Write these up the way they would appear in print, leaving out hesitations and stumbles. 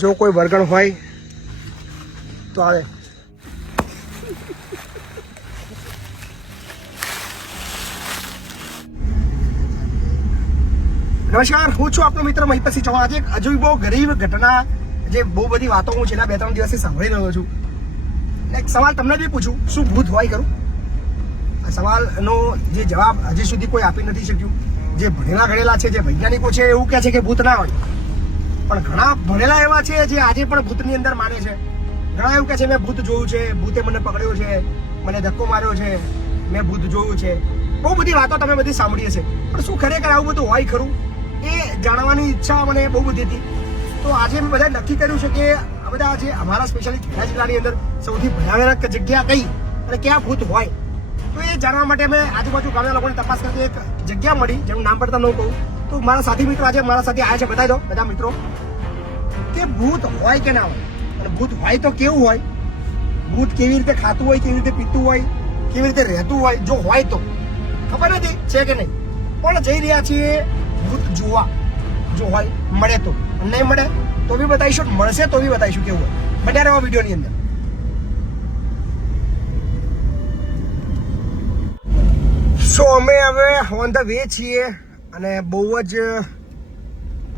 જો કોઈ વરગણ હોય તો આવે. નમસ્કાર, હું છું આપનો મિત્ર મહિપતસિંહ ચૌહાણ. આજે એક હજુ બહુ ગરીબ ઘટના, જે બહુ બધી વાતો હું છેલ્લા 2-3 દિવસથી સાંભળી રહ્યો છું. એક સવાલ તમને બી પૂછું, શું ભૂત હોય ખરું? આ સવાલનો જે જવાબ હજી સુધી કોઈ આપી નથી શક્યું. જે ભણેલા ગણેલા છે, જે વૈજ્ઞાનિકો છે, એવું કહે છે કે ભૂત ના હોય. પણ ઘણા ભણેલા એવા છે જે આજે પણ ભૂતની અંદર માને છે. ઘણા એવું કહે છે મેં ભૂત જોયું છે, ભૂતે મને પકડ્યો છે, મને ધક્કો માર્યો છે, મેં ભૂત જોયું છે. બહુ બધી વાતો તમે બધી સાંભળીએ છે, પણ શું ખરેખર આવું બધું હોય ખરું? એ જાણવાની ઈચ્છા મને બહુ બધી હતી. તો આજે મેં બધા નક્કી કર્યું છે કે આ બધા જે અમારા સ્પેશિયલી ખેડા જિલ્લાની અંદર સૌથી ભયાનક જગ્યા કઈ અને ક્યાં ભૂત હોય, તો એ જાણવા માટે અમે આજુબાજુ ગામના લોકોને તપાસ કરતી એક જગ્યા મળી, જેનું નામ પડતા ન કહું. તો મારા સાથી મિત્રો આજે મારા સાથે આવ્યા છે. બતાવી દો બધા મિત્રો કે ભૂત હોય કે ના હોય, અને ભૂત હોય તો કેવું હોય, ભૂત કેવી રીતે ખાતું હોય, કેવી રીતે પીતું હોય, કેવી રીતે રહેતું હોય. જો હોય તો ખબર નથી છે કે નહીં, પણ જઈ રહ્યા છીએ ભૂત જોવા. જો હોય મળે તો, નહીં મળે તો બી બતાવીશું, મળશે તો બી બતાવીશું કેવું હોય. બન્યા રહો વિડીયોની અંદર. સો અમે હવે ઓન ધ વે છીએ અને બહુ જ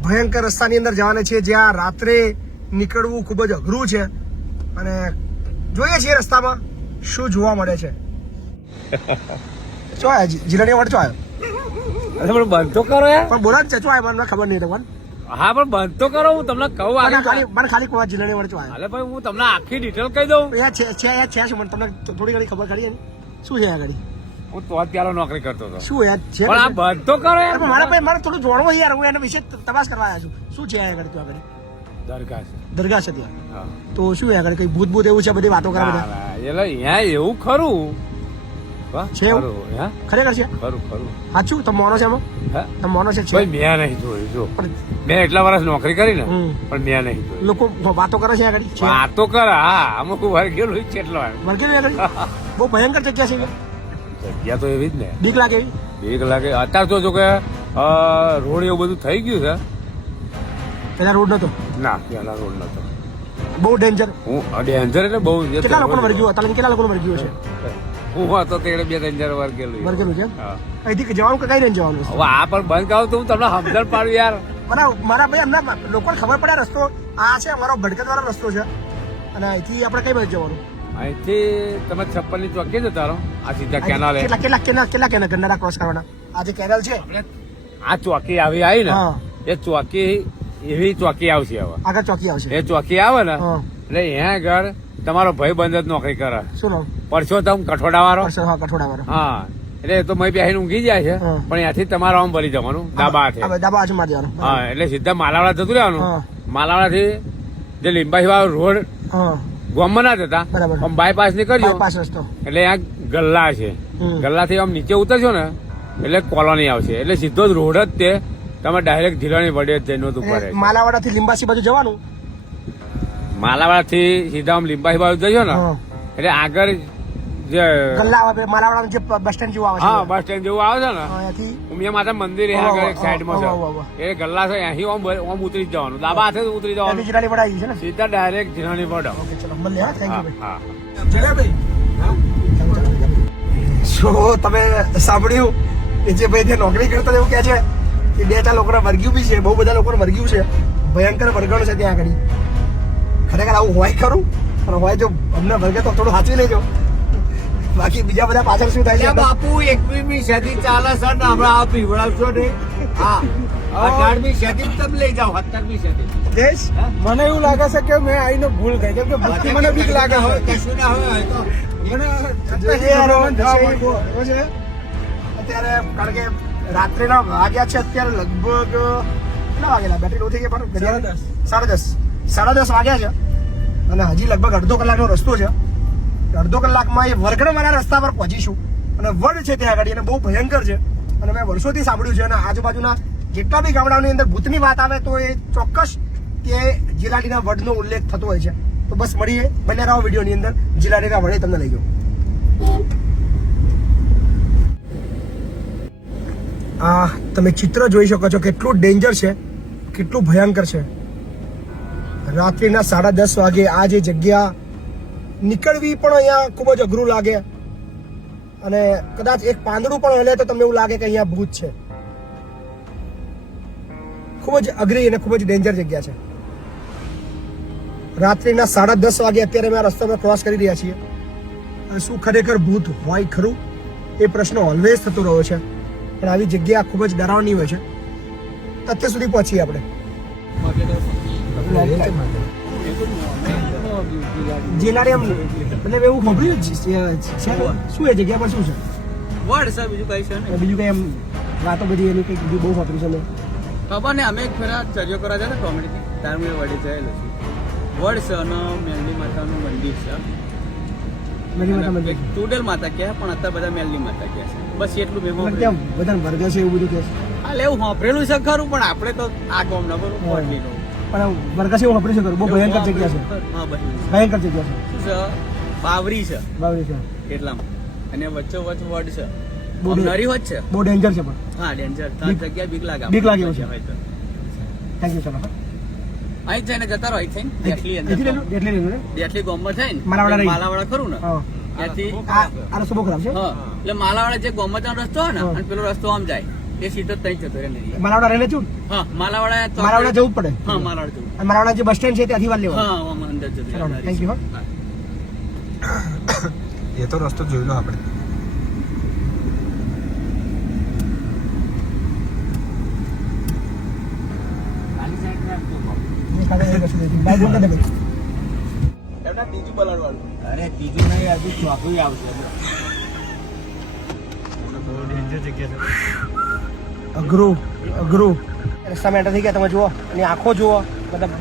ભયંકર રસ્તાની અંદર જવાના છીએ, જ્યાં રાત્રે નીકળવું ખૂબ જ અઘરું છે. અને જોઈએ છીએ રસ્તામાં શું જોવા મળે છે. શું આવ્યા જીલાની વડ શું આવ્યો? અરે પણ બંધ તો કરો યાર. પણ બોલા જ છે શું આવ્યો, મને ખબર નહીં તમને. હા પણ બંધ તો કરો, હું તમને કહું આગળ. મને ખાલી કોઈ જીલાની વડ શું આવ્યો? અરે ભાઈ હું તમને આખી ડિટેલ કહી દઉં. યાર છે શું, મને તમને થોડી ઘણી ખબર ખરી એની શું છે આગળ? હું તો અત્યારે નોકરી કરતો હતો. શું યાર છે? પણ આ બંધ તો કરો યાર. મારે થોડું જોડવું યાર, હું એના વિશે તપાસ કરવા આવ્યા છું. શું છે આગળ? તો આગળ દરગાહ છે. દરગાહ છે ત્યાં. હા. તો શું આગળ કઈ ભૂત ભૂત એવું છે, બધી વાતો કરે બધા એટલે અહીંયા એવું ખરું. વાહ, છે એવું? ખરું, હા? ખરેખર છે? ખરું ખરું. સાચું તમે માનો છે એમાં? હા? તમે માનો છે? ભાઈ મેં નહીં જોયું. જો પણ મેં એટલા વર્ષ નોકરી કરી ને, હમ. પણ મેં નહીં જોયું. લોકો વાતો કરે છે આગળ? છે વાતો કર. હા, અમુક વાર ગયેલું છે એટલો વાર. વર્ગેલી આગળ બહુ ભયંકર જગ્યા છે. જગ્યા તો એવી જ ને. બીક લાગે એવી? બીક લાગે. અત્યારે તો જો કે રોડ એવું બધું થઈ ગયું છે. પેલા રોડ નતો? ના, પેલા રોડ નતો. બહુ ડેન્જર. હું ડેન્જર એટલે બહુ. કેટલા લોકોને વર્ગ્યું હતા? કેટલા લોકોને વર્ગ્યું છે? હું હતો તે 2-3 વાર ગયેલું. વર્ગેલું છે? હા. અહીંથી જવાનું કે કઈ રહીને જવાનું? હવે આ પણ બંધ કરાવ તો હું તમને સમજણ પાડું યાર. મારા ભાઈ અમને લોકોને ખબર પડે રસ્તો આ છે, અમારો ભડકત વાળો રસ્તો છે. અને અહીંથી આપણે કઈ બાજુ જવાનું? અહીંથી તમે 56 ની ચોકી જતા રહો. આ સીધા કેનાલ. કેટલા ગન્નારા ક્રોસ કરવાના? આ જે કેનાલ છે, આ ચોકી આવી ને, હા. એ ચોકી એવી ચોકી આવશે હવે. આગળ ચોકી આવશે. એ ચોકી આવે ને હા. એટલે અહીંયા આગળ તમારો ભાઈ બંધ જ નોકરી કરે. શું નામ? પરસોત્તમ કઠોડા વાળો. હા, કઠોડા વાળો. હા, એટલે એ તો મય બેહીને ઊંઘી જાય છે, હા. પણ ત્યાંથી તમારે આમ ભરી જવાનું ડાબા હાથે. ડાબા હાથે મારી દેવાનું. હા, એટલે સીધા માલાવાડા જતું રહેવાનું. હા. માલાવાડાથી જે લીંબાઈ વાળો રોડ હા, ગામમાં ના જતા, બરાબર. આમ બાયપાસ નીકળજો બાયપાસ રસ્તો. એટલે અહીંયા ગલ્લા છે. હમ. ગલ્લાથી આમ નીચે ઉતરશો ને એટલે કોલોની આવશે. એટલે સીધો જ રોડ જ તે તમે ડાયરેક્ટ જીલાની વડે જ જઈને ઉભા રહે. માલાવાડા થી લીંબાસી બાજુ જવાનું. માલાવાડાથી સીધા આમ લીંબાઈ બાજુ જશો ને હા. એટલે આગળ જે ગલ્લા આવે, માલાવાડા જે બસ સ્ટેન્ડ જેવું આવે છે. હા બસ સ્ટેન્ડ જેવું આવે છે ને, અહીંયાથી ઉમિયા માતા મંદિર એ આગળ એક સાઈડમાં છે. એ ગલ્લા છે, અહીં આમ ઉતરી જ જવાનું, ડાબા હાથે જ ઉતરી જવાનું, જીરાની વડા આવી છે ને? સીધા ડાયરેક્ટ જીલાની વડે. ઓકે, ચલો મળીએ. હા, થેન્ક યુ હા. ભાઈ. સો તમે સાંભળ્યું કે જે ભાઈ ત્યાં નોકરી કરતા એવું કહે છે કે 2-4 લોકોને વર્ગ્યું બી છે, બહુ બધા લોકોને વર્ગ્યું છે. ભયંકર વર્ગણ છે ત્યાં આગળ. ખરેખર આવું હોય ખરું? અને હોય જો અમને વર્ગે તો થોડું સાચવી લેજો. બાકી બીજા બધા પાછળ શું થાય છે? બાપુ 21મી સદી ચાલે છે ને હમણાં આ પીવડાવશો ને. હા, 18મી સદી તમે લઈ જાઓ. 17મી સદી. દેશ મને એવું લાગે છે કે મેં આઈને ભૂલ થઈ, કેમ કે ભક્તિ મને બીક લાગે છે. કશું ના હોય તો અત્યારે કારણ કે રાત્રેના વાગ્યા છે અત્યારે લગભગ કેટલા વાગેલા? બેટરી લો થઈ ગઈ પણ 10:30 વાગ્યા છે અને હજી લગભગ અડધો કલાકનો રસ્તો છે. અડધો કલાકમાં એ વરગણવાળા રસ્તા પર પહોંચીશું. અને વડ છે ત્યાં આગળ, અને બહુ ભયંકર છે. અને મેં વર્ષોથી સાંભળ્યું છે, અને આજુબાજુના જેટલા બી ગામડાઓની અંદર ભૂતની વાત આવે તો એ ચોક્કસ કે જીલાડીના વડનો ઉલ્લેખ થતો હોય છે. તો બસ મળીએ, બને રહો વિડીયોની અંદર. જીલાડીના વડે તમને લઈ જાઉં. આ તમે ચિત્ર જોઈ શકો છો, કેટલું ડેન્જર છે, કેટલું ભયંકર છે. રાત્રિના 10:30 વાગે આ જે જગ્યા નીકળવી પણ અહીંયા ખૂબ જ અઘરું લાગે અને કદાચ એક પાંદડું પણ હલે તો તમને એવું લાગે કે અહીંયા ભૂત છે. ખૂબ જ અઘરી અને ખૂબ જ ડેન્જર જગ્યા છે. રાત્રિના 10:30 વાગે અત્યારે અમે આ રસ્તો પર ક્રોસ કરી રહ્યા છીએ. અને શું ખરેખર ભૂત હોય ખરું એ પ્રશ્ન ઓલવેઝ થતો રહ્યો છે, પણ આવી જગ્યા ખૂબ જ ડરાવની હોય છે. તથ્ય સુધી પહોંચીએ આપણે. જેલારિયમ મતલબ એવું ખોભર્યું છે શું એ જગ્યા પર શું છે? વડ છે, બીજું કઈ છે ને. બીજું કઈ એમ વાતો બધી એની કંઈક બીજું બહુ ખોભર્યું છે મેં. ખબર ને, અમે એક ફેરા ચર્યો કરવા જતા કોમેડી તાર મેં વડે જયેલો છું. વડ છે અને મેલડી માતાનું મંદિર છે. મેરી માતા મંદિર. ચુડેલ માતા કહે પણ અત્યારે બધા મેલડી માતા કહે છે. બસ એટલું મેં મતલબ કેમ બધાને વર્ગ છે એવું બધું કહે છે? હાલ એવું સાંભળેલું છે ખરું, પણ આપણે તો આ ગામ ના બરોબર પડલી નો. પણ વર્ગ છે એવું ખબર છે ખરું? બહુ ભયંકર જગ્યા છે. હા ભાઈ ભયંકર જગ્યા છે. શું છે, બાવરી છે બાવરી છે. એટલામાં, અને વચ્ચો વચ્ચ વડ છે. બહુ નરી હોત છે. બહુ ડેન્જર છે પણ. હા ડેન્જર. ત્રણ જગ્યા બીક લાગે. બીક લાગે એવું છે. થેન્ક યુ ચલો. અહીં જઈને જતા રહો. આઈ થિંક દેખલી એટલી અંદર લેલું ને દેખલી ગામમાં થાય ને માલાવાડા રહી. માલાવાડા ખરું ને હા. ત્યાંથી આ રસ્તો બહુ ખરાબ છે. હા એટલે માલાવાડા જે ગોમતનો રસ્તો હોય ને હા. અને પેલો રસ્તો આમ જાય એ સીધો તઈ જતો રહે નદી. મારાવાડા રહે છું. હા માલાવાડા મારાવાડા જવું જ પડે. હા માલાવાડા જવું. અને મારાવાડા જે બસ સ્ટેન્ડ છે ત્યાંથી વાર લેવા. હા આમ અંદર જતો ચલો, thank you, હા. એ તો રસ્તો જોઈ લો આપણે. બાઈક બંધ કરી દે ભાઈ. એમના ત્રીજું પલળવાળું. અરે ત્રીજું નહીં, હજુ ચોથું આવશે. અઘરું અઘરું રસ્તામાં એન્ટર થઈ ગયા. તમે જુઓ અને આંખો જુઓ, મતલબ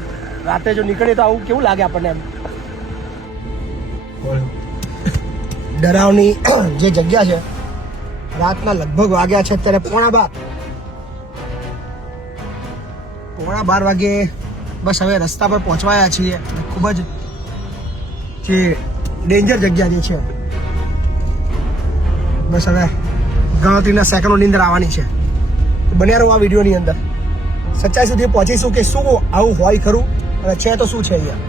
રાતે જો નીકળે તો આવું કેવું લાગે આપણને એમ. ડરાવની જે જગ્યા છે. રાતના લગભગ વાગ્યા છે અત્યારે 11:15 વાગે. બસ હવે રસ્તા પર પહોંચવાયા છીએ. અને ખૂબ જ જે ડેન્જર જગ્યા જે છે, બસ હવે ગણતરીના સેકન્ડોની અંદર આવવાની છે. બન્યા રહો આ વિડીયોની અંદર. સચ્ચાઈ સુધી પહોંચીશું કે શું આવું હોય ખરું અને છે તો શું છે અહીંયા.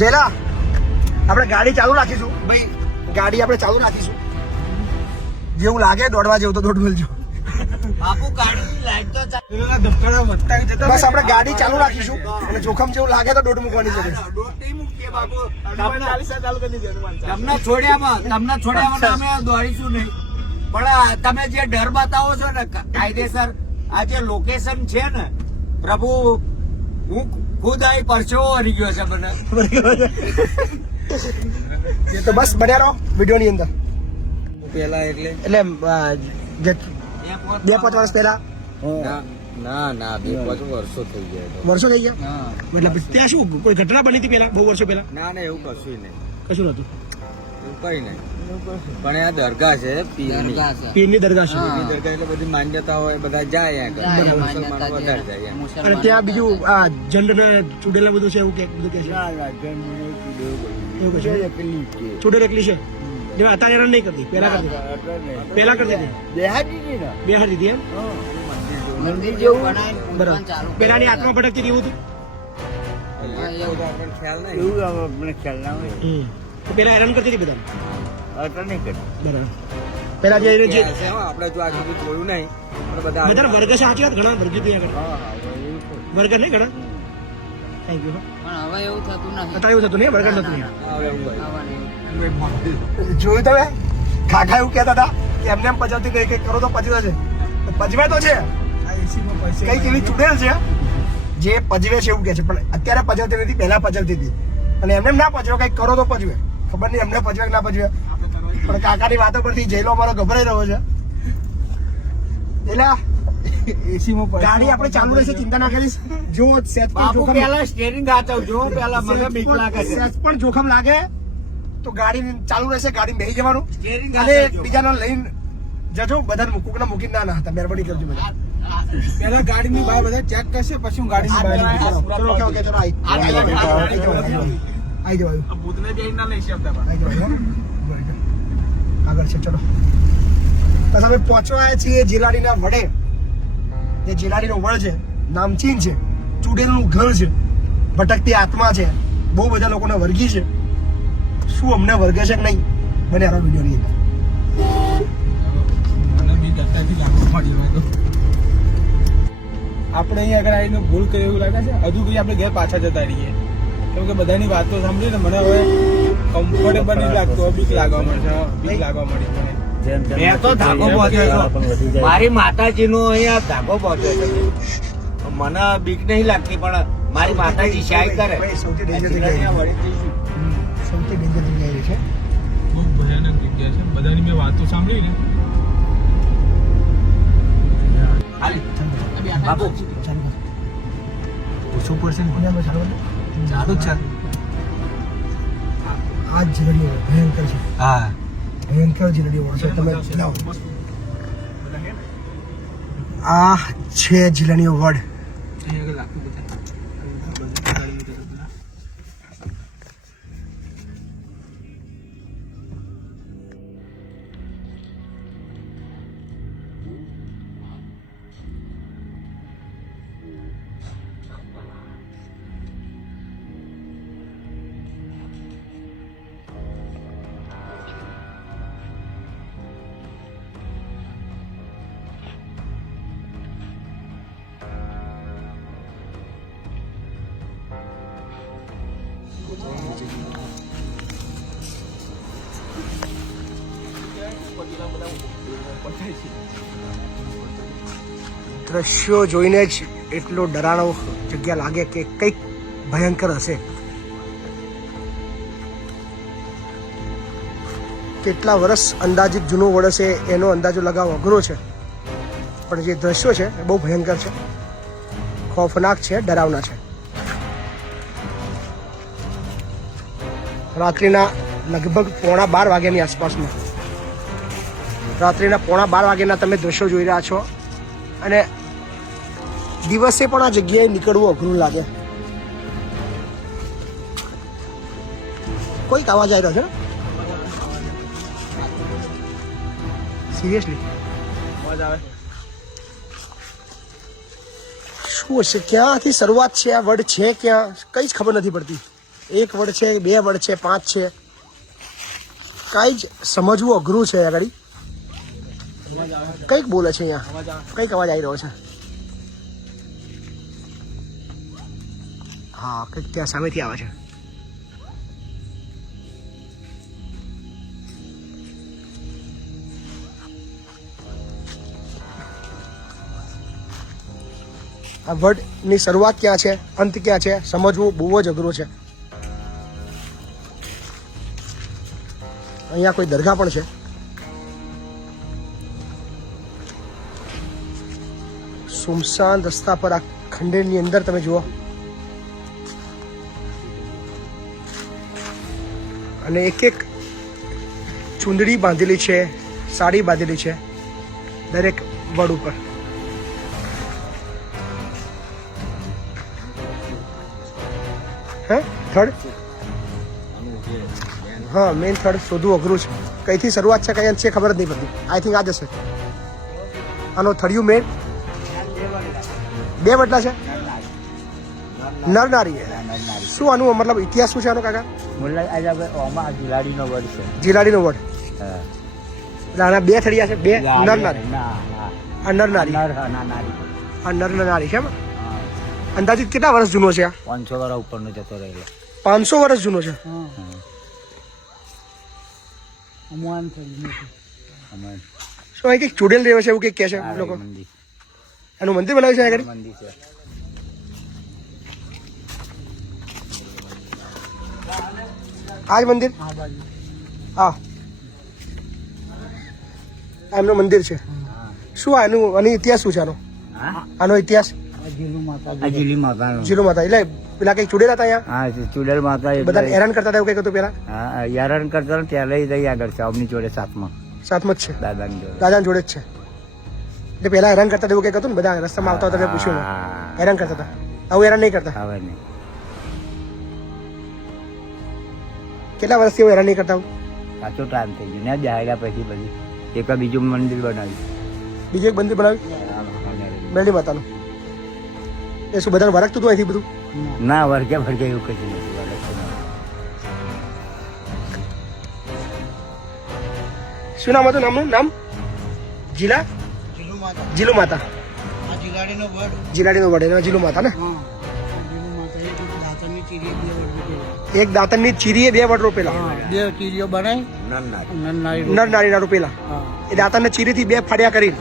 જેલા આપણે ગાડી ચાલુ રાખીશું ભાઈ. ગાડી આપણે ચાલુ રાખીશું. જેવું લાગે દોડવા જેવું તો દોડ બોલજો. બાપુ ગાડીની લાઈટ તો બસ આપણે ગાડી ચાલુ રાખીશું અને જોખમ જેવું લાગે તો દોડ મૂકવાની છે. તમને છોડ્યામાં અમે દોડીશું નહીં, પણ તમે જે ડર બતાવો છો ને કાયદેસર, આ જે લોકેશન છે ને પ્રભુ, હું ખુદ અહીં પરસેવો વળી ગયો છે મને. તો બસ બન્યા રહો વિડીયોની અંદર. પેલા એટલે એટલે જે 2-5 વર્ષ પહેલા ના 2-5 વર્ષો થઈ ગયા. વર્ષો થઈ ગયા. મતલબ ત્યાં શું કોઈ ઘટના બની હતી પેલા, બહુ વર્ષો પહેલા? ના એવું કશું નહીં. કશું નતું. એવું કઈ નહીં. પણ આ દરગાહ છે પીરની. પીરની દરગાહ છે. પીરની દરગાહ એટલે બધી માન્યતા હોય, બધા જાય અહીંયા. મુસલમાનો વધારે જાય એમ. અને ત્યાં બીજું આ જંડ ને ચૂડેલા બધું છે એવું કે બધું કે છે. એવું કે છે. ચૂડેલ એકલી છે. જે અત્યારે હેરાન નહીં કરતી, પહેલા કરતી હતી. બેહાડી દીધી એમ. મંદિર જેવું બરાબર. પેલાની આત્મા ભટકતી હતી એવું હતું. ખ્યાલ નહીં. એવું આપણે ખ્યાલ ના હોય. તો પેલા હેરાન કરતી હતી બધા. અટલ નહીં કરે. બરાબર. પેલા જે આપણે જો આ સુધી જોયું નહીં પણ બધા બધા વર્ગ છે. સાચી વાત, ઘણા વર્ગ ત્યાં આગળ વર્ગ નહીં ઘણા. Thank you. પણ હવે એવું થતું નથી. અત્યારે એવું થતું નહીં, વર્ગ નતું. આવવાનું. જોયું તમે કાકા એવું કહેતા હતા કે એમને એમ પજવતી કઈ કઈ કરો તો પજવે છે. પજવે તો છે, કઈક એવી ચૂડેલ છે જે પજવે છે એવું કે છે, પણ અત્યારે પજવતી નથી, પહેલા પજવતી હતી. અને એમને એમ ના પજવે, કઈક કરો તો પજવે. ખબર નહીં એમને પજવે કે ના પજવે, પણ કાકાની વાતો પરથી જઈલો અમારો ગભરાઈ રહ્યો છે. એટલે ગાડી આપણે ચાલુ રહેશે, ચિંતા ના કરીશ. જો સેજ પણ બાપુ જોખમ પેલા સ્ટેરિંગ હાથવજો, પેલા મને બીક લાગે છે. સેજ પણ જોખમ લાગે તો ગાડી ચાલુ રહેશે, ગાડી બેસી જવાનું સ્ટેરિંગ અને હાથવજો. બીજાને લઈને જજો. બધાને મૂકું મૂકીને ના હતા. મહેરબાની કરજો બધા. પેલા ગાડીની બહાર બધા ચેક કરશે, પછી હું ગાડીની બહાર નીકળું. ચલો ઓકે ચલો આવી જવાયું. ભૂતને જઈ ના લઈ શકતા. આગળ છે ચલો. બસ અમે પહોંચવા આવ્યા છીએ જિલ્લાડીના વડે. જે જિલ્લાડીનો વડ છે નામચીન છે, ચૂડેલનું ઘર છે, ભટકતી આત્મા છે, બહુ બધા લોકોને વર્ગી છે. શું અમને વર્ગે છે કે નહીં, બને આ વિડીયોની અંદર. મને બી ગત્તાથી લાગુ પડી હોય તો આપણે અહીંયા આગળ આવીને ભૂલ કરી એવું લાગે છે. હજુ કઈ આપણે ઘેર પાછા જતા રહીએ, કેમ કે બધાની વાતો સાંભળીને મને હવે કમ્ફર્ટેબલ નહીં લાગતું. હવે બીક લાગવા મળશે, બીક લાગવા મળી મને. મેં તો ધાગો પહોંચ્યો છું. મારી માતાજીનો અહીંયા ધાગો પહોંચ્યો છે. મને બીક નહીં લાગતી, પણ મારી માતાજી સહાય કરે. ભાઈ, સૌથી ડેન્જર જગ્યા વળી જઈશું. સૌથી ડેન્જર જગ્યા એ છે. બહુ ભયાનક જગ્યા છે. બધાની મેં વાતો સાંભળી ને હાલી. બાપુ ચાલુ કર. સુપર છે ચાલુ કર. ચાલુ જ છે. આ જ જીલડીઓ ભયંકર છે, હા ભયંકર જીલડીઓ છે. તમે લાવો. આ છે જીલણીઓ વડ. અહીંયા આગળ લાગતું બધા દ્રશ્યો જોઈને જ એટલો ડરાણો જગ્યા લાગે કે કંઈક ભયંકર હશે. કેટલા વર્ષ અંદાજિત જૂનો વડ હશે એનો અંદાજો લગાવવો અઘરો છે, પણ જે દ્રશ્યો છે એ બહુ ભયંકર છે, ખોફનાક છે, ડરાવના છે. રાત્રિના લગભગ 11:15 વાગ્યાની આસપાસમાં, રાત્રિના 11:15 વાગ્યાના તમે દ્રશ્યો જોઈ રહ્યા છો, અને દિવસે પણ આ જગ્યાએ નીકળવું અઘરું લાગે. કોઈક અવાજ આવી રહ્યો છે, સિરિયસલી અવાજ આવે. શું હશે, ક્યાંથી શરૂઆત છે, આ વડ છે ક્યાં, કઈ જ ખબર નથી પડતી. એક વડ છે, બે વડ છે, 5 છે, કઈ જ સમજવું અઘરું છે. આગળ કંઈક બોલે છે, અહીંયા કંઈક અવાજ આવી રહ્યો છે. હા, કંઈક ત્યાં સામેથી આવે છે. આ વર્ડની શરૂઆત ક્યાં છે, અંત ક્યાં છે, સમજવું બહુ જ અઘરું છે. અહીંયા કોઈ દરગાહ પણ છે. સુમસાન રસ્તા પર આ ખંડેરની અંદર તમે જુઓ, અને એક એક ચૂંદડી બાંધેલી છે, સાડી બાંધેલી છે દરેક વડ ઉપર. હે થર્ડ, હા મેઇન થર્ડ શોધવું અઘરું છે. કઈથી શરૂઆત છે, કઈ અંત છે ખબર જ નહીં પડતી. આઈ થિંક આ જશે. આનો થર્યું મેઇન 2 વડલા છે, નર નારી. શું આનું મતલબ ઇતિહાસ શું છે આનો કાકા? જીલાડીનો વડ છે. જીલાડીનો વડ. એટલે આના 2 થડિયા છે, 2 નર નારી. આ નર નારી, આ નર નારી છે. અંદાજિત કેટલા વર્ષ જૂનો છે? 500 વર્ષ ઉપરનો જતો રહેલો. 500 વર્ષ જૂનો છે. શું અહીં કંઈક ચૂડેલ રહ્યો છે એવું કંઈક કહે છે લોકો? એનું મંદિર બનાવ્યું છે આગળ? મંદિર છે. આ જ મંદિર? હા, એમનું મંદિર છે. શું આનું, આનો ઇતિહાસ શું છે આનો? આનો ઇતિહાસ? જીલી માતાનો. જીલુ માતા એટલે પેલા કઈ ચૂડેલા હતા અહીંયા? હા, ચુડેલ માતા. બધા હેરાન કરતા હતા એવું કઈક હતું પેલા? હા, હેરાન કરતા ને ત્યાં લઈ જઈ આગળ છે અમની જોડે સાથમાં જ છે, દાદાની જોડે. દાદાની જોડે જ છે. એટલે પેલા હેરાન કરતા હતા એવું કઈક હતું ને? બધા રસ્તામાં આવતા હતા પૂછ્યું ને, હા. હેરાન કરતા હતા. આવું હેરાન નહીં કરતા? હવે નહીં. કેટલા વર્ષથી એવું હેરાન નહીં કરતા? સાચો ટાઈમ થઈ ગયો ને જાહેરા પછી બધી એક બીજું મંદિર બનાવ્યું. બીજું એક મંદિર બનાવ્યું મેરડી માતાનું. એ શું બધાને વરખતું હતું અહીંથી બધું? ના વર્ગે એવું કશું નથી વરસતું. શું નામ હતું? નામ જીલા જીલુ માતા. જીલાડીનો વડ એનો જીલુ માતા ને. એક દાંતણની ચીરીએ 2 વડ રોપેલા. 2 કિલો બનાવી નર નારીના રોપેલા. એ દાંતણને ચીરીથી 2 ફાડ્યા કરી.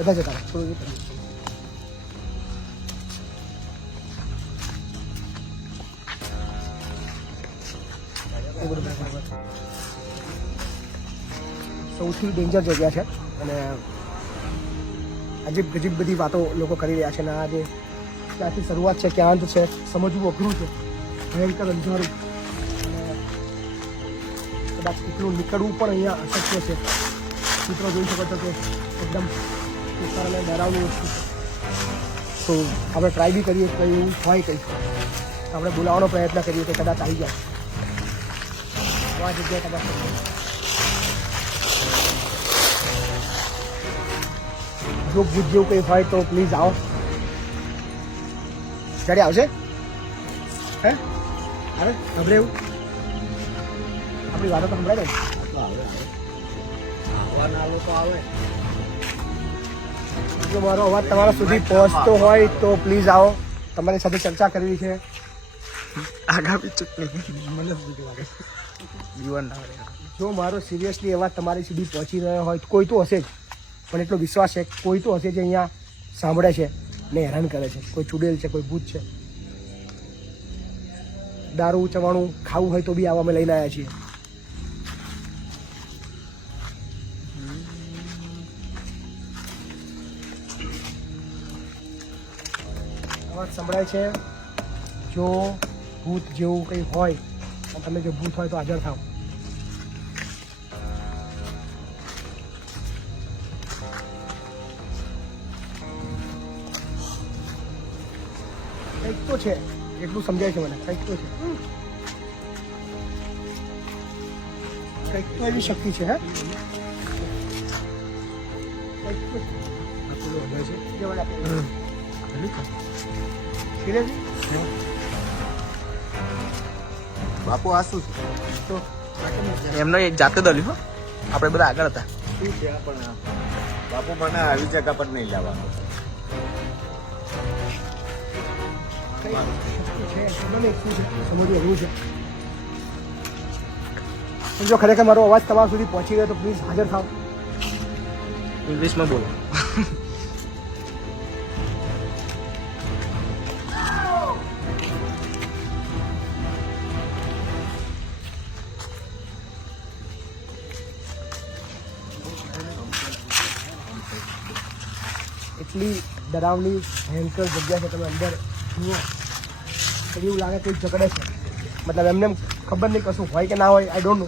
બધા જતા રહે. થોડું સૌથી ડેન્જર જગ્યા છે અને અજીબ ગજીબ બધી વાતો લોકો કરી રહ્યા છે અને આ જે ક્યાંથી શરૂઆત છે ક્યાં અંત છે સમજવું અઘરું છે, ભયંકર અંધારું અને કદાચ એટલું નીકળવું પણ અહીંયા અશક્ય છે. ચિત્ર જોઈ શકો છો કે એકદમ અને ડરાવનું વસ્તુ છે. તો આપણે ટ્રાય બી કરીએ કંઈ એવું હોય કંઈ આપણે બોલાવવાનો પ્રયત્ન કરીએ કે કદાચ આવી જાય આ જગ્યાએ કદાચ. જો ભૂત જેવું કંઈ હોય તો પ્લીઝ આવો. ક્યારે આવશે? હે અરે ખબર એવું આપણી વાતો તો સંભળાય ને. આવવાના લોકો આવે. જો મારો અવાજ તમારા સુધી પહોંચતો હોય તો પ્લીઝ આવો. તમારી સાથે ચર્ચા કરવી છે આગામી ચૂંટણી. મને લાગે જીવન જો મારો સિરિયસલી અવાજ તમારી સુધી પહોંચી રહ્યો હોય કોઈ તો હશે જ, પણ એટલો વિશ્વાસ છે કોઈ તો હશે જે અહીંયા સાંભળે છે ને હેરાન કરે છે. કોઈ ચૂડેલ છે, કોઈ ભૂત છે. દારૂ ચવાણું ખાવું હોય તો બી આવા અમે લઈને આવ્યા છીએ. અવાજ સંભળાય છે. જો ભૂત જેવું કંઈ હોય અને તમે જો ભૂત હોય તો હાજર થાવ. કંઈક તો છે એટલું સમજાય છે મને. કંઈક તો છે, કંઈક તો એવી શક્તિ છે. હે કંઈક તો છે. બાપુ આ શું છે? એમનો એક જાતે દલ્યું હો, આપણે બધા આગળ હતા. શું છે પણ બાપુ મને આવી જગ્યા પર નહીં લાવવાનો. જો ખરેખર મારો અવાજ તમારા સુધી પહોંચી ગયો તો પ્લીઝ હાજર થાવ. ઇંગ્લિશમાં બોલો. એટલી ડરાવની ભયંકર જગ્યા છે. તમે અંદર જુઓ એવું લાગે કોઈ જકડે છે. મતલબ એમને ખબર નહીં કશું હોય કે ના હોય, આઈ ડોન્ટ નો,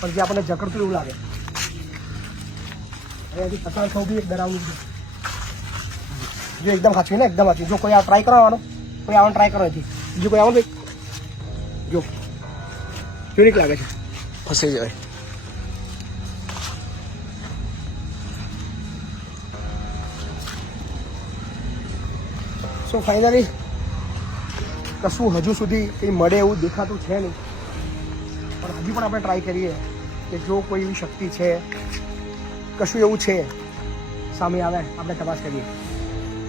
પણ જે આપણને જકડતું એવું લાગે. અહીંયાથી પસાર થવું બી એક ડરાવનું છે. જો એકદમ સાચવી ને, એકદમ સાચવી. જો કોઈ આ ટ્રાય કરવાનો, કોઈ આવવાનું ટ્રાય કરો નથી. બીજું કોઈ આવવાનું જો યુનિક લાગે છે. ફસાઈ જાય. સો ફાઇનલી કશું હજુ સુધી કંઈ મળે એવું દેખાતું છે નહીં, પણ હજી પણ આપણે ટ્રાય કરીએ કે જો કોઈ એવી શક્તિ છે, કશું એવું છે સામે આવે, આપણે તપાસ કરીએ.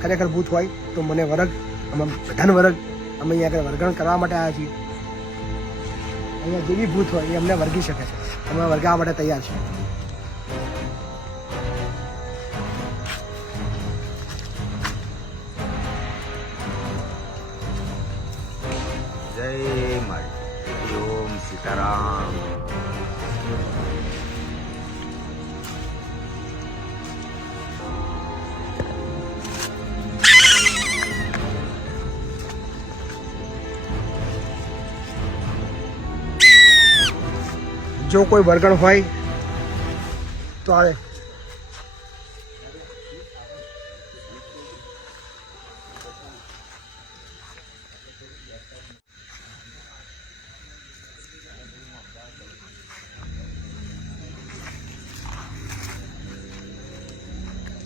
ખરેખર ભૂત હોય તો મને વર્ગ, અમે બધાને વર્ગ, અમે અહીંયા આગળ વર્ગણ કરવા માટે આવ્યા છીએ. અહીંયા જે બી ભૂત હોય એ અમને વર્ગી શકે છે. અમે વર્ગવા માટે તૈયાર છીએ. જય જય માળી ઓમ સીતારામ. જો કોઈ વળગણ હોય તો આવે.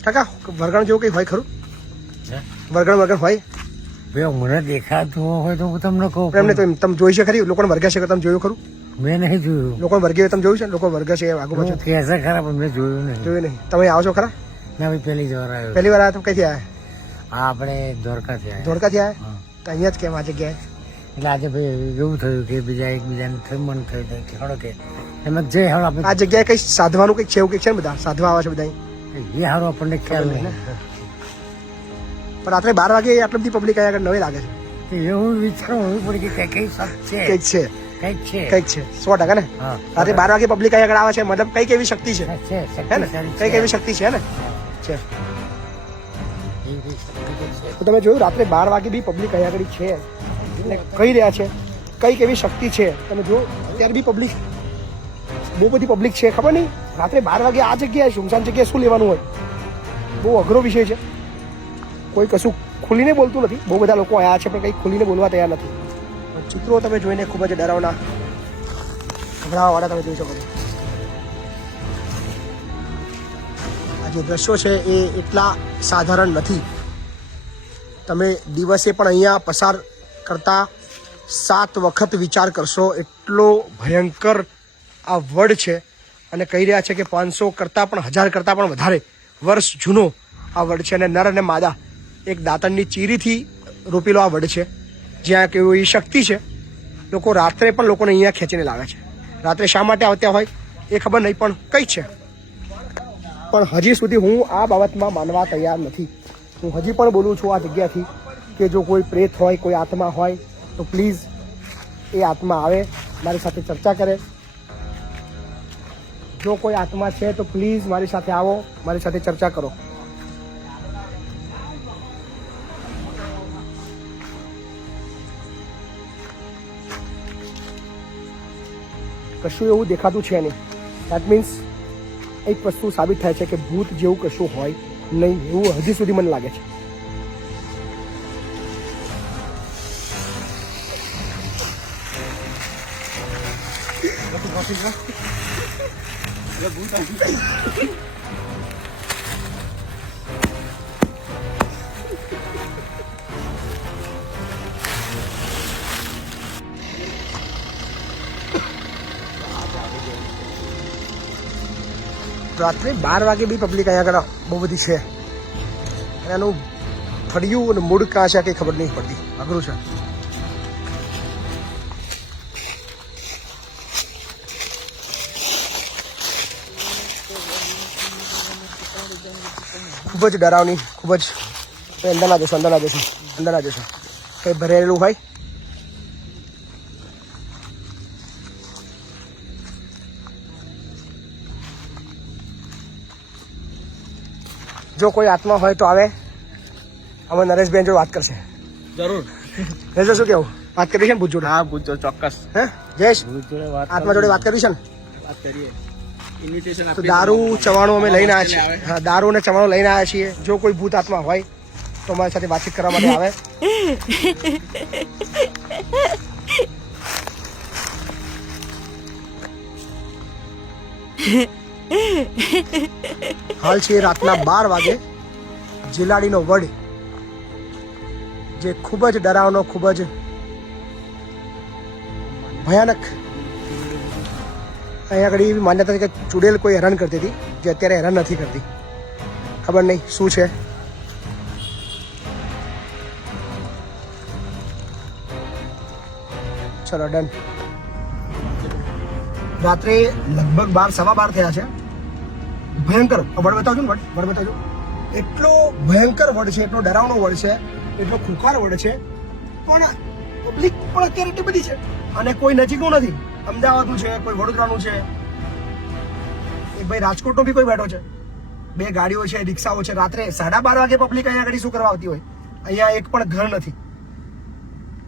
કાકા વળગણ જેવું કઈ હોય ખરું? વળગણ હોય મને દેખાતું હોય તો હું તમને કહું. એમને તો તમે જોઈ છે ખરી? લોકોને વર્ગ્યા છે કે તમે જોયું ખરું? મેં નહીં જોયું. લોકોને વર્ગ્યા તમે જોયું છે? લોકો વર્ગ છે આગુ બાજુ કેસે ખરા પણ મેં જોયું નહીં. જોયું નહીં. તમે આવો છો ખરા? ના ભાઈ પહેલી જ વાર આવ્યો. પહેલી વાર આવ્યા તમે કઈથી આવ્યા? આ આપણે દ્વારકાથી આવ્યા. ધોળકાથી આવ્યા? હા. તો અહીંયા જ કેમ આ જગ્યાએ? એટલે આજે ભાઈ એવું થયું કે બીજા એકબીજાને થયું મન થયું કે હળો કે એમ જે હારો આ આપણે જગ્યાએ કઈ સાધવાનું કઈક છે એવું કઈક છે ને? બધા સાધવા આવે છે બધા અહીં. એ હારો આપણને ખ્યાલ નહીં. પણ રાત્રે 12 વાગે આટલી બધી પબ્લિક અહીંયા આગળ નવી લાગે છે. એવું વિચારવું એવું પડે કે કઈ સત છે કઈક છે, કઈક છે. કઈક છે 100% ને. હા. રાત્રે 12 વાગે પબ્લિક અહીંયા આગળ આવે છે મતલબ કઈક એવી શક્તિ છે, છે હે ને? કઈક એવી શક્તિ છે ને. છે. તો તમે જોયું રાત્રે 12 વાગે બી પબ્લિક અહીંયા આગળ છે એટલે કહી રહ્યા છે કઈક એવી શક્તિ છે. તમે જો અત્યારે બી પબ્લિક, બહુ બધી પબ્લિક છે. ખબર નહીં રાત્રે 12 વાગે આ જગ્યાએ સુમસાન જગ્યાએ શું લેવાનું હોય? બહુ અઘરો વિષય છે. કોઈ કશું ખુલીને બોલતું નથી. બહુ બધા લોકો આવ્યા છે પણ કંઈ ખુલીને બોલવા તૈયાર નથી. ચિત્રો તમે જોઈને ખૂબ જ ડરાવના, ગભરાવાવાળા તમે જોઈ શકો છો. આ જે દ્રશ્યો છે એ એટલા સાધારણ નથી. તમે દિવસે પણ અહીંયા પસાર કરતા 7 વખત વિચાર કરશો એટલો ભયંકર આ વડ છે. અને કહી રહ્યા છે કે 500 કરતાં પણ 1000 કરતાં પણ વધારે વર્ષ જૂનો આ વડ છે. અને નર અને માદા એક દાંતણની ચીરીથી રોપેલો આ વડ છે. જ્યાં કેવી શક્તિ છે. લોકો રાત્રે પણ લોકોને અહીંયા ખેંચીને લાવે છે. રાત્રે શા માટે આવતા હોય એ ખબર નહીં પણ કંઈ છે. પણ હજી સુધી હું આ બાબતમાં માનવા તૈયાર નથી. હું હજી પણ બોલું છું આ જગ્યાથી કે જો કોઈ પ્રેત હોય, કોઈ આત્મા હોય તો પ્લીઝ એ આત્મા આવે, મારી સાથે ચર્ચા કરે. જો કોઈ આત્મા છે તો પ્લીઝ મારી સાથે આવો, મારી સાથે ચર્ચા કરો. કશું એવું દેખાતું છે નહીં. દેટ મીન્સ એક વસ્તુ સાબિત થાય છે કે ભૂત જેવું કશું હોય નહીં એવું હજી સુધી મને લાગે છે. રાત્રે 12 વાગે બી પબ્લિક અહીંયા આગળ બહુ બધી છે. અને એનું ફળિયું અને મૂળ કાં છે કંઈ ખબર નહીં પડતી. અઘરું છે. ખૂબ જ ડરાવની, ખૂબ જ અંદર ના જશો, અંદર ના જશો, અંદર ના જશો. કંઈ ભરેલું હોય જો કોઈ આત્મા હોય તો આવે. અમે નરેશબેન જોડે વાત કરશે. જરૂર. નરેશ શું કેવું? વાત કરવી છે ને ભૂત જોડે? હા પૂછજો ચોક્કસ. હે જયેશ ભૂત જોડે વાત આત્મા જોડે વાત કરવી છે ને? વાત કરીએ. ઇન્વિટેશન તો દારૂ ચવાણું અમે લઈને આવ્યા છીએ. હા, દારૂ અને ચવાણું લઈને આવ્યા છીએ. જો કોઈ ભૂત આત્મા હોય તો અમારી સાથે વાતચીત કરવા માટે આવે. હાલ છે રાતના 12 વાગે. જિલાડીનો વડ જે ખૂબ જ ડરાવનો, ખૂબ જ ભયાનક. અહીંયા આગળ એવી માન્યતા છે કે ચુડેલ કોઈ હેરાન કરતી હતી જે અત્યારે હેરાન નથી કરતી. ખબર નહીં શું છે. ચલો ડન. રાત્રે લગભગ 12, સવા 12 થયા છે. ભયંકર વડ બતાવજો ને, વડ બતાવજો. એટલો ભયંકર વડ છે, એટલો ડરાવનો વડ છે, એટલો ખુંખાર વડ છે. પણ પબ્લિક પણ અત્યારે એટલી બધી છે અને કોઈ નજીકનું નથી. અમદાવાદનું છે, કોઈ વડોદરાનું છે, એક ભાઈ રાજકોટનો બી કોઈ બેઠો છે. 2 ગાડીઓ છે, રિક્ષાઓ છે. રાત્રે 12:30 વાગે પબ્લિક અહીંયા આગળ શું કરવા આવતી હોય? અહીંયા એક પણ ઘર નથી.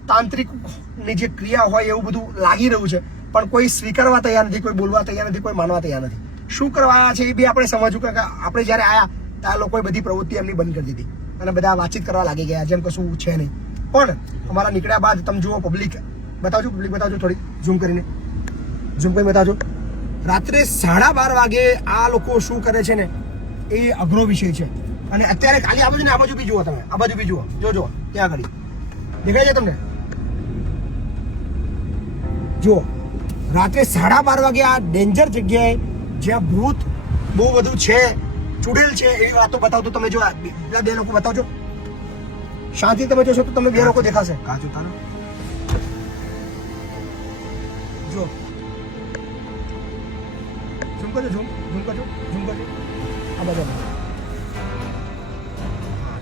તાંત્રિકની જે ક્રિયા હોય એવું બધું લાગી રહ્યું છે, પણ કોઈ સ્વીકારવા તૈયાર નથી, કોઈ બોલવા તૈયાર નથી, કોઈ માનવા તૈયાર નથી. શું કરવા આવ્યા છે એ બી આપણે સમજવું કે આપણે જ્યારે આવ્યા ત્યાં લોકોએ બધી પ્રવૃત્તિ એમની બંધ કરી દીધી અને બધા વાતચીત કરવા લાગી ગયા જેમ કશું છે નહીં. પણ અમારા નીકળ્યા બાદ તમે જુઓ પબ્લિક બતાવજો થોડી ઝૂમ કરીને બતાવજો. રાત્રે 12:30 વાગે આ લોકો શું કરે છે ને એ અઘરો વિષય છે. અને અત્યારે ખાલી આ બાજુ ને આ બાજુ બી જુઓ, તમે આ બાજુ બી જુઓ, જો ત્યાં આગળ દેખાય છે તમને? જુઓ, રાત્રે 12:30 વાગે આ ડેન્જર જગ્યાએ જ્યાં ભૂત બહુ બધું છે, ચુડેલ છે એવી વાતો બતાવતો. તમે જો બીજા 2 લોકો બતાવજો, શાંતિ તમે જોશો તો તમને 2 લોકો દેખાશે. કાચું તારા જો ઝૂમ કરજો આ બાજુ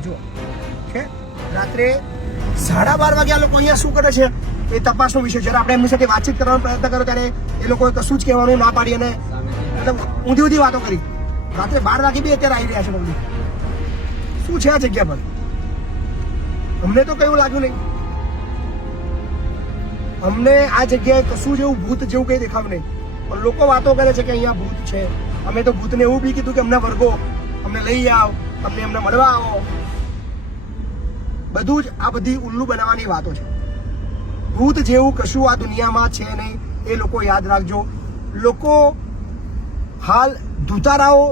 જો છે. રાત્રે 12:30 વાગે આ લોકો અહીંયા શું કરે છે એ તપાસનો વિષય. જ્યારે આપણે એમની સાથે વાતચીત કરવાનો પ્રયત્ન કર્યો ત્યારે એ લોકોએ કશું જ કહેવાનું ના પાડી અને મતલબ ઊંધી વાતો કરી. રાત્રે 12 વાગે બી અત્યારે આવી રહ્યા છે પબ્લિક. શું છે આ જગ્યા પર? અમને તો કયું લાગ્યું નહીં. અમને આ જગ્યાએ કશું જેવું ભૂત જેવું કંઈ દેખાયું નહીં. પણ લોકો વાતો કરે છે કે અહીંયા ભૂત છે. અમે તો ભૂતને એવું બી કીધું કે અમને વર્ગો, અમને લઈ આવો, અમને એમને મળવા આવો. બધું જ આ બધી ઉલ્લુ બનાવવાની વાતો છે. ભૂત જેવું કશું આ દુનિયામાં છે નહીં, એ લોકો યાદ રાખજો. લોકો હાલ ધુતારાઓ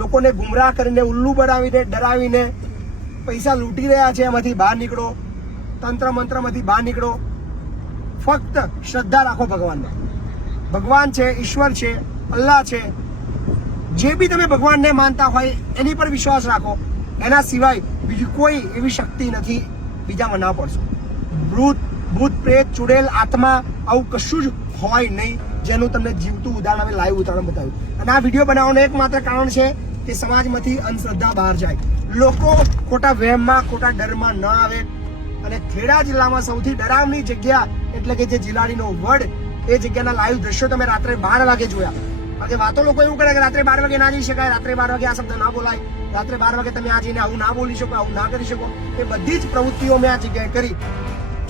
લોકોને ગુમરાહ કરીને, ઉલ્લુ બનાવીને, ડરાવીને પૈસા લૂંટી રહ્યા છે. એમાંથી બહાર નીકળો, તંત્ર મંત્રમાંથી બહાર નીકળો. ફક્ત શ્રદ્ધા રાખો ભગવાનમાં. ભગવાન છે, ઈશ્વર છે, અલ્લાહ છે, જે બી તમે ભગવાનને માનતા હોય એની પર વિશ્વાસ રાખો. એના સિવાય બીજી કોઈ એવી શક્તિ નથી. બીજામાં ના પડશો. ભૂત પ્રેત, ચુડેલ, આત્મા આવું કશું જ હોય નહીં, જેનું તમને જીવતું ઉદાહરણ અમે લાઈવ ઉદાહરણ બતાવ્યું. અને આ વિડીયો બનાવવાનું એકમાત્ર કારણ છે કે સમાજમાંથી અંધશ્રદ્ધા બહાર જાય, લોકો ખોટા વહેમમાં, ખોટા ડરમાં ન આવે. અને ખેડા જિલ્લામાં સૌથી ડરાવની જગ્યા એટલે કે જે જિલ્લાડીનો વડ, એ જગ્યાના લાઈવ દ્રશ્યો તમે રાત્રે 12 વાગે જોયા. કારણ કે વાતો લોકો એવું કરે કે રાત્રે 12 વાગે ના જઈ શકાય, રાત્રે 12 વાગે આ શબ્દ ના બોલાય, રાત્રે 12 વાગે તમે આ જઈને આવું ના બોલી શકો, આવું ના કરી શકો. એ બધી જ પ્રવૃત્તિઓ મેં આ જગ્યાએ કરી,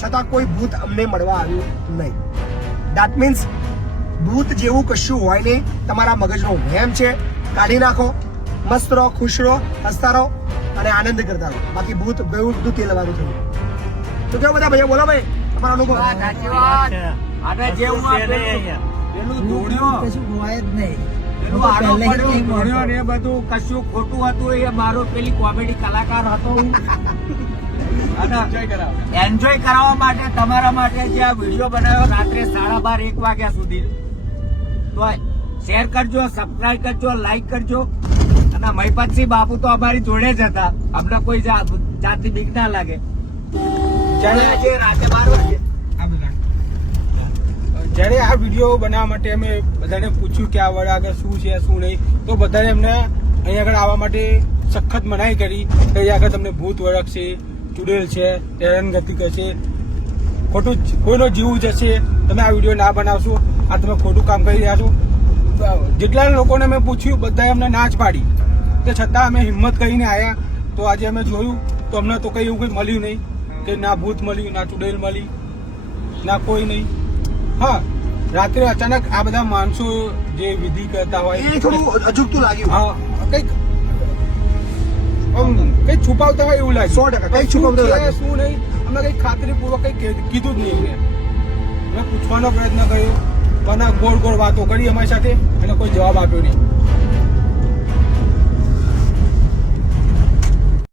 છતાં કોઈ ભૂત અમને મળવા આવ્યું નહીં. દેટ મીન્સ ભૂત જેવું કશું હોય નહીં. તમારા મગજનો વહેમ છે, કાઢી નાખો. મસ્ત રહો, ખુશ રહો, હસતા રહો અને આનંદ કરતા રહો. બાકી ભૂત ગયું બધું તેલવાનું થયું. તો કેવું બધા ભાઈઓ, બોલો ભાઈ તમારો અનુભવ. સાચી વાત. અને જે હું આ પેલું ધોળ્યો, કશું હોય જ નહીં. પેલું આડો પડ્યો, ધોળ્યો ને એ બધું કશું ખોટું હતું. એ મારો પેલી કોમેડી કલાકાર હતો હું. એન્જોય કરાવવા માટે તમારા માટે જે આ વિડીયો બનાવ્યો રાત્રે 12:30 1 વાગ્યા સુધી, તો શેર કરજો, સબસ્ક્રાઇબ કરજો, લાઈક કરજો. અને મહિપતસિંહ બાપુ તો અમારી જોડે જ હતા. અમને કોઈ જાતની બીક ના લાગે. રાતે 12 વાગે જ્યારે આ વિડીયો બનાવવા માટે અમે બધાને પૂછ્યું કે આ વડ આગળ શું છે શું નહીં, તો બધાને એમને અહીં આગળ આવવા માટે સખત મનાઈ કરી કે અહીં આગળ તમને ભૂત વળગશે, ચુડેલ છે, હેરાનગતિ કરશે, ખોટું કોઈનો જીવ જશે, તમે આ વિડીયો ના બનાવશો, આ તમે ખોટું કામ કરી રહ્યા છો. જેટલા લોકોને મેં પૂછ્યું બધાએ અમને ના જ પાડી. તે છતાં અમે હિંમત કરીને આવ્યા. તો આજે અમે જોયું તો અમને તો કંઈ એવું કંઈ મળ્યું નહીં, કે ના ભૂત મળ્યું, ના ચુડેલ મળી, ના કોઈ નહીં. હા, રાત્રે અચાનક આ બધા માણસો જે વિધિ કરતા હોય એ થોડું અજુગતું લાગ્યું. હા, કંઈક છુપાવતા હોય એવું લાગે. 100% કંઈક છુપાવતા લાગે. શું નહીં, અમે કંઈક ખાતરીપૂર્વક કંઈક કીધું જ નહીં. મેં પૂછવાનો પ્રયત્ન કર્યો, પણ ગોળ ગોળ વાતો કરી અમારી સાથે અને કોઈ જવાબ આપ્યો નહીં.